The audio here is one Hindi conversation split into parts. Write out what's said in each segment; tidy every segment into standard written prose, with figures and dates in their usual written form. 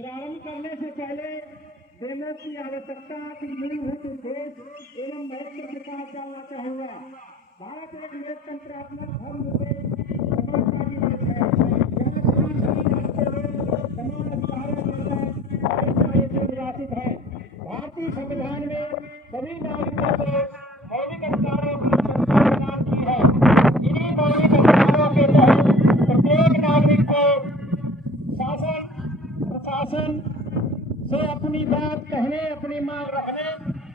प्रारंभ करने से पहले डेमो की आवश्यकता की मूलभूत उद्देश्य एवं महत्व के साथ जानना चाहूंगा। भारत एक लोकतंत्रात्मक धर्म समाजवादी देश है। समान अधिकारों के साथ विरासत है। भारतीय संविधान में सभी नागरिकों को मौलिक अधिकारों की सुरक्षा प्रदान की है। इन्हीं मौलिक अधिकारों के तहत प्रत्येक नागरिक को शासन प्रशासन से अपनी बात कहने, अपनी मांग रखने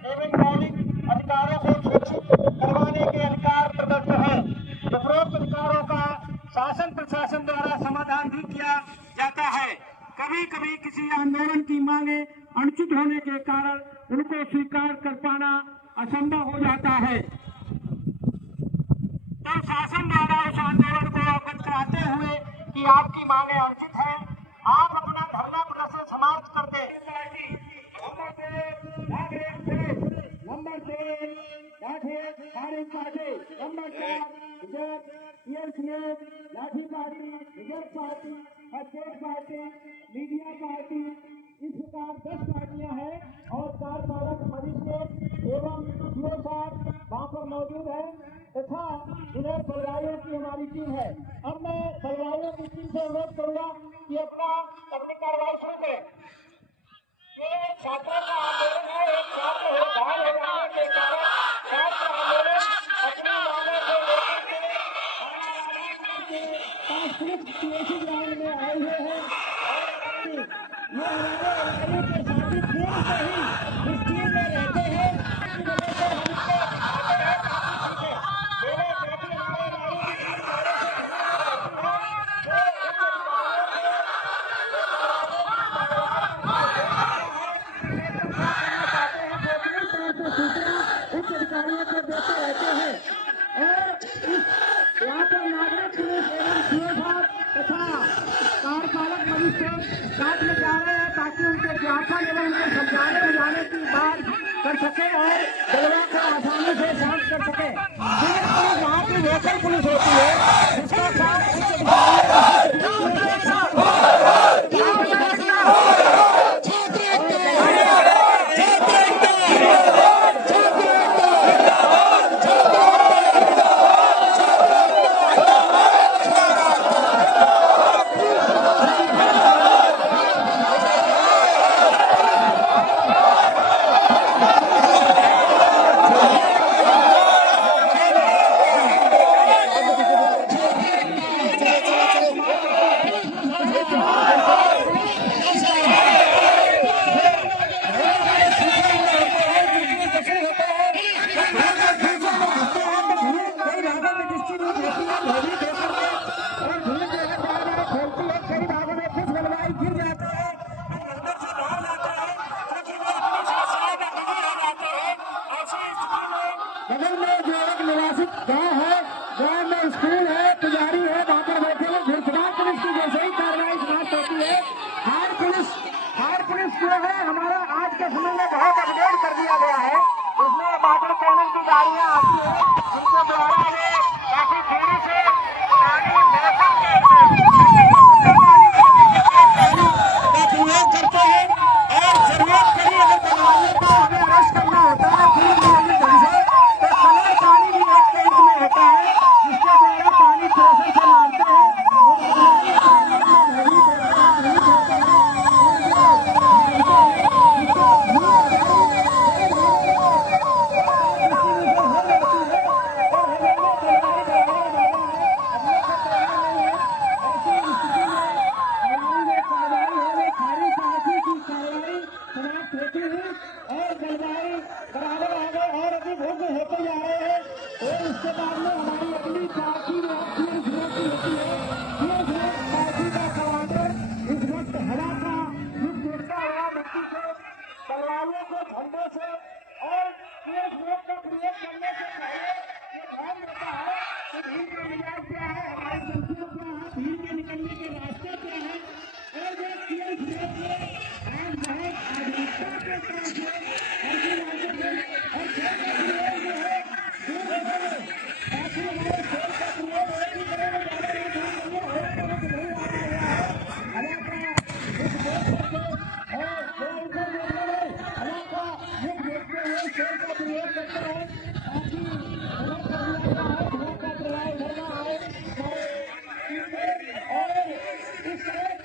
एवं मौलिक अधिकारों को सुरक्षित करवाने के अधिकार प्रदत्त है। उपरोक्त अधिकारों का शासन प्रशासन द्वारा समाधान भी किया जाता है। कभी कभी किसी आंदोलन की मांगे अनुचित होने के कारण उनको स्वीकार कर पाना असंभव हो जाता है, तो शासन द्वारा उस आंदोलन को अवगत कराते हुए कि आपकी मांगे अनुचित है, आप अपना धरना प्रदर्शन समाप्त कर दें। नंबर 3 लाठी party, reserve party, state party, media party, इस प्रकार 10 पार्टियां हैं और कार्यपालक मजिस्ट्रेट एवं वहाँ पर मौजूद है तथा इधर बलवाइयों की हमारी टीम है। अब मैं बलवाइयों की टीम से अनुरोध करूंगा कि अपना अपनी कार्रवाई शुरू करें। ये छात्रों का आंदोलन है। एक छात्र घायल हो जाने के कारण ग्राउंड में आए हुए हैं। ये हमारे के साथी पूर्व से ही इस टीम में रहते हैं। उच्च अधिकारियों को देते रहते हैं और यहाँ पर नागरिक पुलिस एवं सीओ तथा कार्यपालक मजिस्ट्रेट साथ में जा रहे हैं ताकि उनके ज्ञापन एवं उनके समझाने बुझाने की बात कर सके और जलवा को आसानी से शांत कर सके। वहाँ की लोकल पुलिस होती है जिसका बगल में जो एक निवासित गांव है, गांव में स्कूल है, पुजारी है, वहाँ पर बैठे हुए घुड़सवार पुलिस की जैसे ही कार्रवाई समाप्त होती है। हार पुलिस जो है हमारा आज के समय में बहुत अपडेट कर दिया गया है। उसमें वाटर कैनन की गाड़ियाँ आती है जिनके द्वारा काफी देरी से प्रयोग करते हैं और जरूरत पड़ी अगर बलवाइयों को हमें अरेस्ट करना होता है पानी भी एक टेंट में होता है जिसके द्वारा पानी प्रेशर से मारते हैं। बलवाइयों को झंडे से और का प्रयोग करने से पहले ये ध्यान देता है कि भीड़ का मिजाज क्या है, हमारी संख्या क्या है, भीड़ के निकलने के रास्ते क्या है और जो है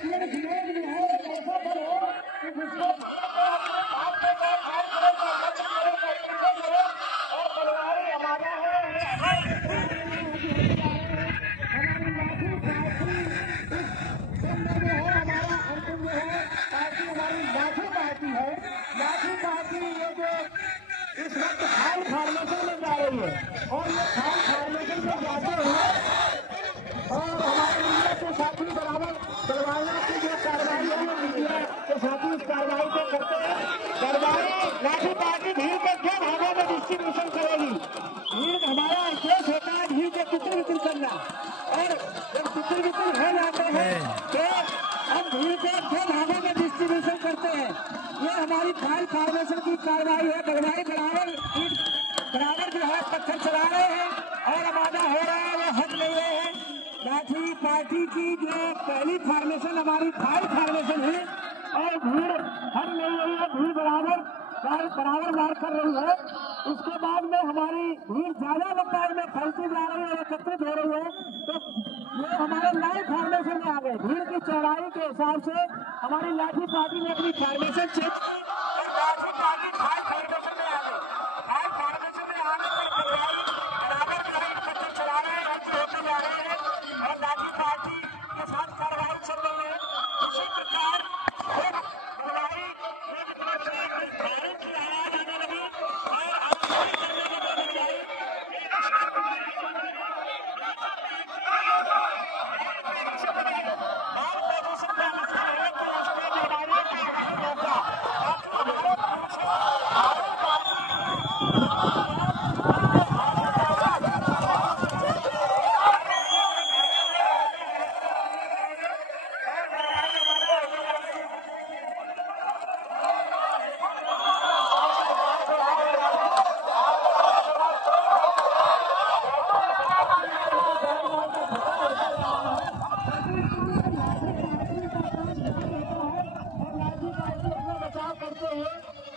ये विरोध में है एक ऐसा दल हो कि जिसको आपके साथ हाथ करेगा, खत्म करेगा, चिंता करे और परिवार हमारा है। हमारी लाठी पार्टी में जो है हमारा अंतिम जो है पार्टी हमारी लाठी पार्टी है। लाठी पार्टी ये जो इस वक्त खाल फार्मेशन में जा रही है और ये खाल फार्मेशन में जाते हैं और हमारे मीडिया के साथी बराबर करवाने की जो कार्रवाई है वो मीडिया के साथी इस कार्रवाई को करते हैं। कार्रवाई लाठी पार्टी भीड़ को क्यों भागों में डिस्ट्रीब्यूशन करेगी? भीड़ हमारा उद्देश्य होता है भीड़ के चित्र वित्र करना और जब चित्र वित्र हो जाते हैं तो हम भीड़ के क्यों भागों में डिस्ट्रीब्यूशन करते हैं। ये हमारी खाल फार्मेशन की कार्रवाई है। कार्रवाई बराबर जो है पत्थर चला रहे हैं और आमादा हो रहा है, वो हट नहीं रहे हैं। लाठी पार्टी की जो पहली फार्मेशन हमारी खाल फार्मेशन है और भीड़ हट नहीं रही है, भीड़ बराबर मार कर रही है। उसके बाद में हमारी भीड़ ज्यादा लंबाई में फैलती जा रही है, एकत्रित हो रही है, तो ये हमारे लाइव फार्मेशन में आ गए। भीड़ की चौड़ाई के हिसाब से हमारी लाठी पार्टी ने अपनी फार्मेशन चेंज की और लाठी पार्टी खाल फार्मेशन में आ गई। खाल फार्मेशन में आने पर बराबर पत्थर चला रहे हैं, होते जा रहे हैं और लाठी पार्टी के साथ कार्रवाई चल रही है। इसी प्रकार कार्रवाई भारत की आवाज आने लगी और आंदोलन करने की जरूरत आई।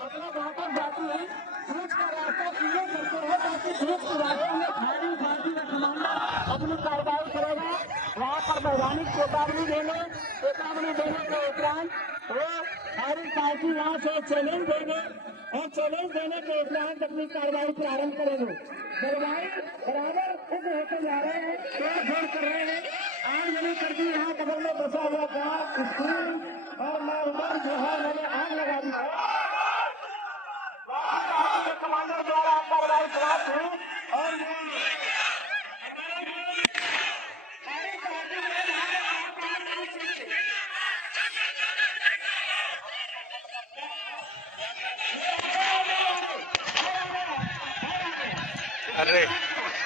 अपना वापस जाती है, धूप का रास्ता क्लियर करते हैं ताकि धूप के रास्ते में खाली पार्टी का कमांडर अपनी कार्रवाई करेगा। वहाँ पर वैधानिक चेतावनी देने के उपरांत वो हमारी पार्टी वहाँ से चैलेंज देंगे और चैलेंज देने के उपरांत अपनी कार्रवाई प्रारंभ करेंगे। कार्रवाई बराबर खुद होते जा रहे हैं, तोड़ कर रहे हैं। आग जली कर दी यहाँ बगल में बसा हुआ गाँव, स्कूल और नौजवान जो है मैंने आग लगा दी है। कमांडर द्वारा कार्रवाई समाप्त हुई और अरे लाठी पार्टी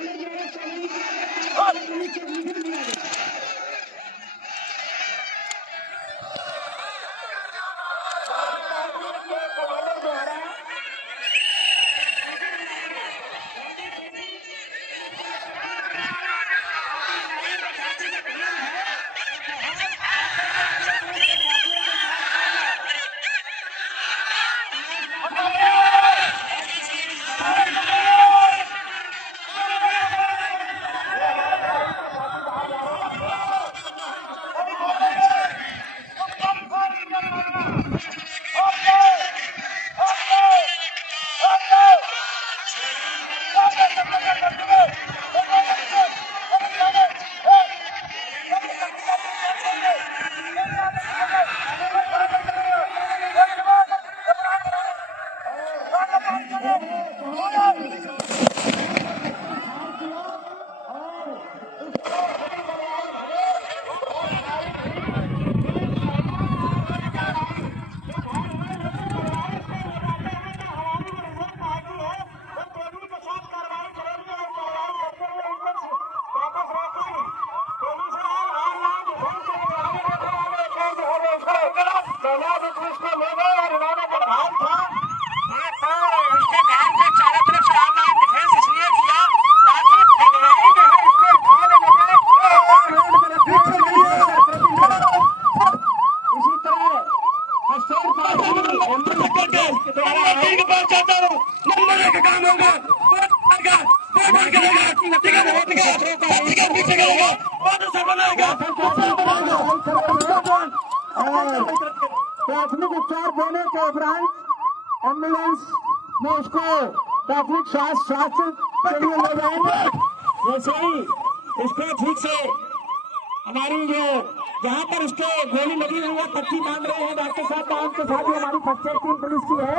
कमांडर द्वारा चली कमांडर द्वारा नंबर 3 के पास जाता हूँ, नंबर 1 का काम होगा, वोट करेगा, पीछे करेगा, सर बनाएगा। प्राथमिक उपचार देने के उपरांत एम्बुलेंस में उसको प्राथमिक स्वास्थ्य के लिए ले जाएंगे। जैसे ही उसको ठीक से हमारी जो जहाँ पर उसके गोली लगी हुई है पट्टी बांध रहे हैं डॉक्टर साहब, बांध के साथ ही हमारी फर्स्ट एड टीम पुलिस की है,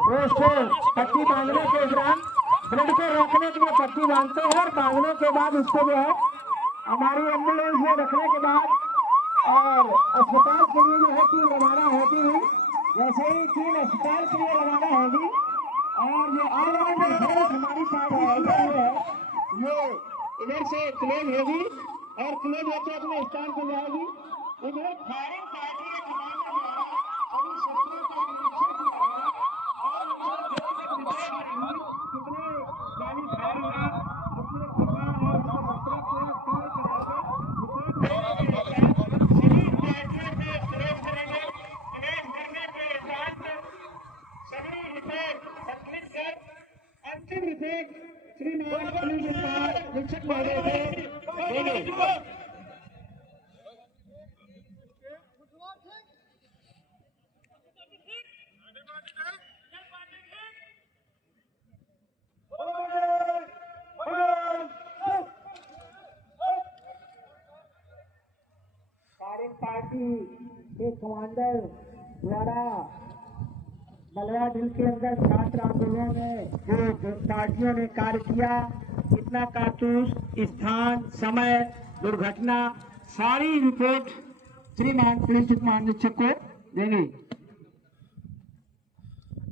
वो उसको पट्टी बांधने के उपरांत ब्लड को रोकने के लिए पट्टी बांधते हैं और बांधने के बाद उसको जो है हमारी एम्बुलेंस में रखने के बाद और अस्पताल के लिए जो है टीम रवाना होती हुई, जैसे ही टीम अस्पताल के लिए रवाना होगी और जो आगे हमारी पार्टी है ये इधर से क्लोज होगी और क्लोज होकर अपने स्थान पर जाएगी। इधर फायरिंग पार्टी के कमांडर द्वारा सभी शस्त्रों का निरीक्षण किया और कितने गाड़ी फायर हुआ, कितने किसान और शस्त्रों को इस्तेमाल अंतिम रिपोर्ट श्री नारायण पुलिस निरीक्षक महोदय से देंगे। पार्टी के कमांडर द्वारा बलवा दिल के अंदर छात्र आंदोलन में जो पार्टियों ने कार्य किया, कितना कारतूस, स्थान, समय, दुर्घटना, सारी रिपोर्ट श्रीमान पुलिस महानिरीक्षक को देंगे।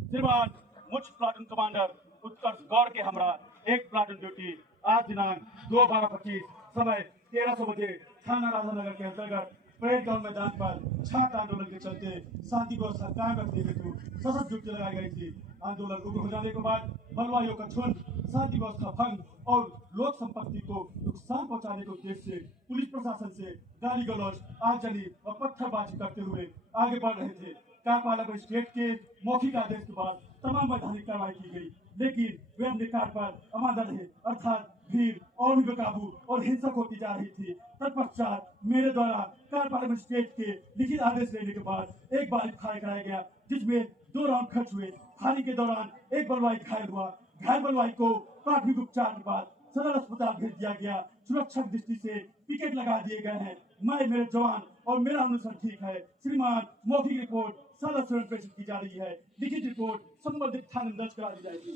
श्रीमान मुख्य प्लाटून कमांडर उत्कर्ष गौड़ के हमरा एक प्लाटून ड्यूटी आज दिनांक 2/12/25 समय 1300 बजे थाना राधानगर के अंतर्गत परेड ग्राउंड मैदान पर छात्र आंदोलन के चलते शांति व्यवस्था कायम रखने हेतु सशक्त ड्यूटी लगाई गई थी। आंदोलन उग्र हो जाने के बाद बलवाइयों का झुंड शांति व्यवस्था भंग और लोक संपत्ति को नुकसान पहुंचाने के उद्देश्य से पुलिस प्रशासन से गाली गलौज, आगजनी और पत्थरबाजी करते हुए आगे बढ़ रहे थे। कार्यपालक मजिस्ट्रेट के मौखिक आदेश के बाद तमाम वैधानिक कार्रवाई की गई, लेकिन वे अपने कार्य पर अमानत रहे, अर्थात भीड़ और भी बेकाबू और हिंसक होती जा रही थी। तत्पश्चात मेरे द्वारा कार्यपालक मजिस्ट्रेट के लिखित आदेश लेने के बाद एक बार फायरिंग कराया गया, जिसमें 2 राउंड खर्च हुए। फायरिंग के दौरान एक बलवाई घायल हुआ। घायल बलवाई को प्राथमिक उपचार के बाद सदर अस्पताल भेज दिया गया। सुरक्षा की दृष्टि से पिकेट लगा दिए गए हैं। मैं, मेरे जवान और मेरा अनुसार ठीक है। श्रीमान मौखिक रिपोर्ट सदर स्वयं प्रेषित की जा रही है। लिखित रिपोर्ट संबंधित थाने में दर्ज करा दी जाएगी।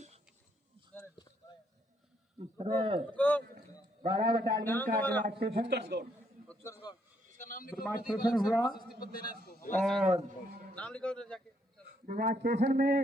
12 बटालियन का डिमार्केशन हुआ और डिमार्केशन में